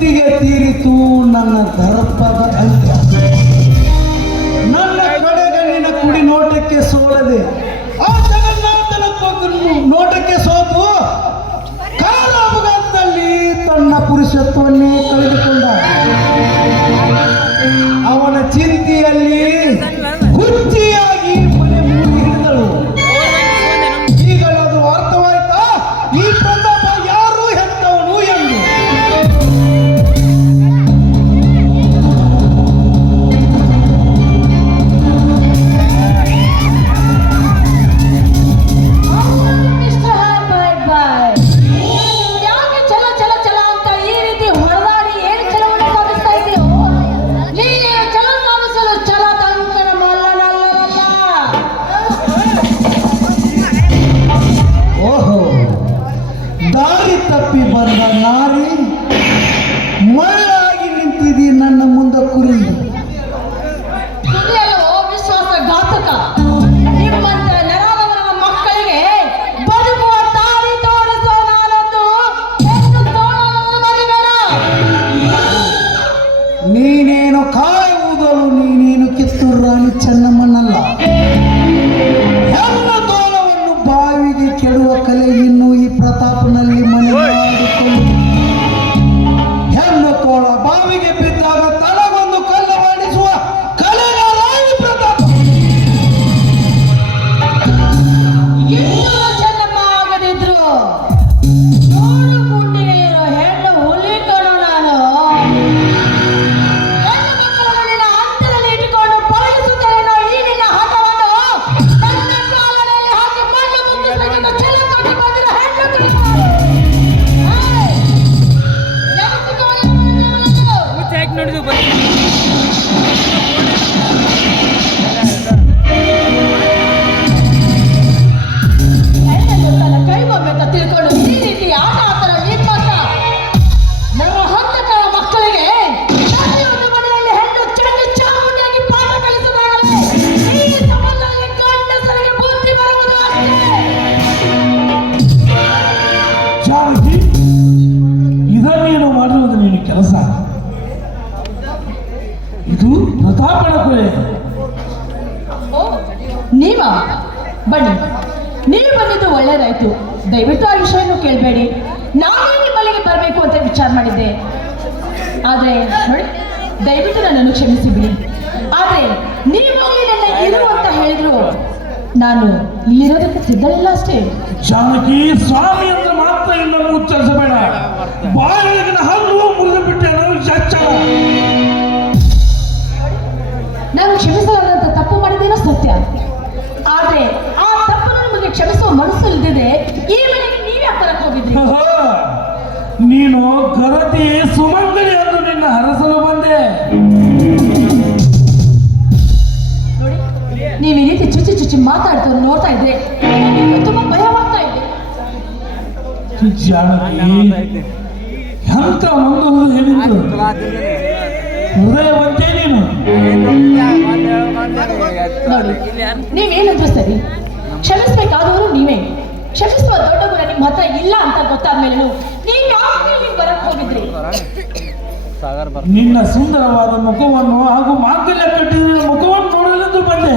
ಇಂದಿಗೆ ತೀರಿತು ನನ್ನ ದರ್ಪದ ಅಂತ್ಯ ನನ್ನ ಕಡೆಗಣ್ಣಿನ ಕುಡಿ ನೋಟಕ್ಕೆ ಸೋಲದೆ ಓ ನೀವ? ಬನ್ನಿ. ನೀವು ಬಂದಿದ್ದು ಒಳ್ಳೇದಾಯ್ತು ದಯವಿಟ್ಟು ಆ ವಿಷಯನೂ ಕೇಳಬೇಡಿ. ನಾನೇ ನಿಮ್ಮಲ್ಲಿಗೆ ಬರಬೇಕು ಅಂತ ವಿಚಾರ ಮಾಡಿದ್ದೆ. ಆದರೆ ನೋಡಿ ದಯವಿಟ್ಟು ನನ್ನನ್ನು ಕ್ಷಮಿಸಿ ಬಿಡಿ. ಆದರೆ ನೀವು ನನ್ನ ಇರು ಅಂತ ಹೇಳಿದ್ರು. ನಾನು ಇಲ್ಲಿರೋದಕ್ಕೆ ಸಿದ್ಧಳಿಲ್ಲ ಅಷ್ಟೇ. ಜಾನಕಿ ಸ್ವಾಮಿ ಅಂದ್ರೆ ಮಾತ್ರ ಇನ್ನೊಂದು ಉಚ್ಚರಿಸಬೇಡ. ನಾನು ತಪ್ಪು ಮಾಡಿದ್ದೇನೋ ಸತ್ಯ. ಆದರೆ ಆ ತಪ್ಪನ್ನು ನಿಮಗೆ ಕ್ಷಮಿಸುವ ಮನಸ್ಸು ಇಲ್ದಿದೆ ಈ ಮನೆಗೆ ನೀವೇ ಬರಕ್ ಹೋಗಿದ್ರಿ? ನೀನು ಗರತಿ ಸುಮಂಗಲಿ ಎಂದು ನಿನ್ನ ಹರಸಲು ಬಂದೆ. ನೋಡಿ ನೀವು ಈ ರೀತಿ ಚುಚ್ಚಿ ಚುಚ್ಚಿ ಮಾತಾಡ್ತಾ ನೋಡ್ತಾ ಇದ್ರೆ ತುಂಬಾ ಭಯವಾಗ್ತಾ ಇದೆ. ಜಾನಕಿ ಎಂತ ಒಂದು ಹೇಳಿದ್ದು ಬಂದೆ ನೀನು. ನೋಡಿ ಏನು ಸರಿ. ಕ್ಷಮಿಸ್ಬೇಕಾದವರು ನೀವೇ. ಕ್ಷಮಿಸುವ ದೊಡ್ಡ ಗುಣ ನಿಮ್ಮ ಹತ್ರ ಇಲ್ಲ ಅಂತ ಗೊತ್ತಾದ್ಮೇಲೆ ನೀವು ಯಾವಾಗ ಬರಕ್ ಹೋಗಿದ್ರಿ? ನಿನ್ನ ಸುಂದರವಾದ ಮುಖವನ್ನು ಹಾಗೂ ಮಾತಿಲ್ಲ ಕಟ್ಟಿದ ಮುಖವನ್ನು ನೋಡಲೆಂದು ಬಂದೆ.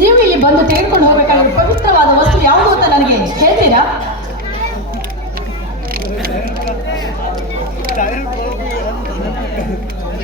ನೀವು ಇಲ್ಲಿ ಬಂದು ತೆಗೆದುಕೊಂಡು ಹೋಗ್ಬೇಕಾದ್ರೆ ಪವಿತ್ರವಾದ ವಸ್ತು ಯಾವುದು ಅಂತ ನನಗೆ ಹೇಳ್ತೀರಾ?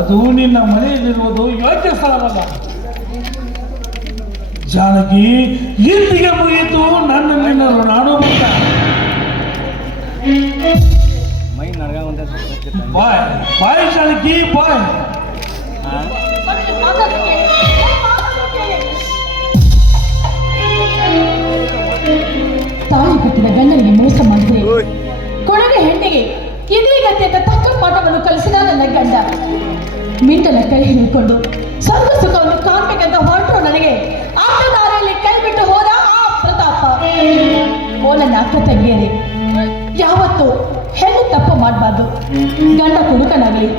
ಅದು ನಿನ್ನ ಮನೆಯಲ್ಲಿರುವುದು ಯೋಗ್ಯ ಸ್ಥಳವಲ್ಲ. ಜಾನಕಿ ಇಂದಿಗೆ ಮುಗಿಯಿತು. ನನ್ನ ನಿನ್ನ ನಾನು ಬಾಯ್ ಬಾಯ್ ಶಾಲಕಿ ಬಾಯ್. ತಾಯಿ ಕಟ್ಟಿದ ಗಂಡನಿಗೆ ಮೋಸ ಮಾಡಿದ್ರೆ ಕೊಡಗೆ ಹೆಣ್ಣಿಗೆ ಇದೀಗ ತಕ್ಕ ಪಾಠವನ್ನು ಕಲಿಸಿದ ಮಿಂಟನ ಕೈ ಹಿಡಿದುಕೊಂಡು ಸ್ವಲ್ಪ ಸುಖವನ್ನು ಕಾಣ್ಬೇಕಂತ ಹೊರಟರು ನನಗೆ. ಆತ ದಾರಿಯಲ್ಲಿ ಕೈ ಬಿಟ್ಟು ಹೋದ ಆ ಪ್ರತಾಪ. ಓ ನನ್ನ ಅಕ್ಕ ತಂಗಿಯರಿ, ಯಾವತ್ತು ಹೆಣ್ಣು ತಪ್ಪು ಮಾಡಬಾರ್ದು. ಗಂಡ ಕುಡುಕನಾಗಲಿ.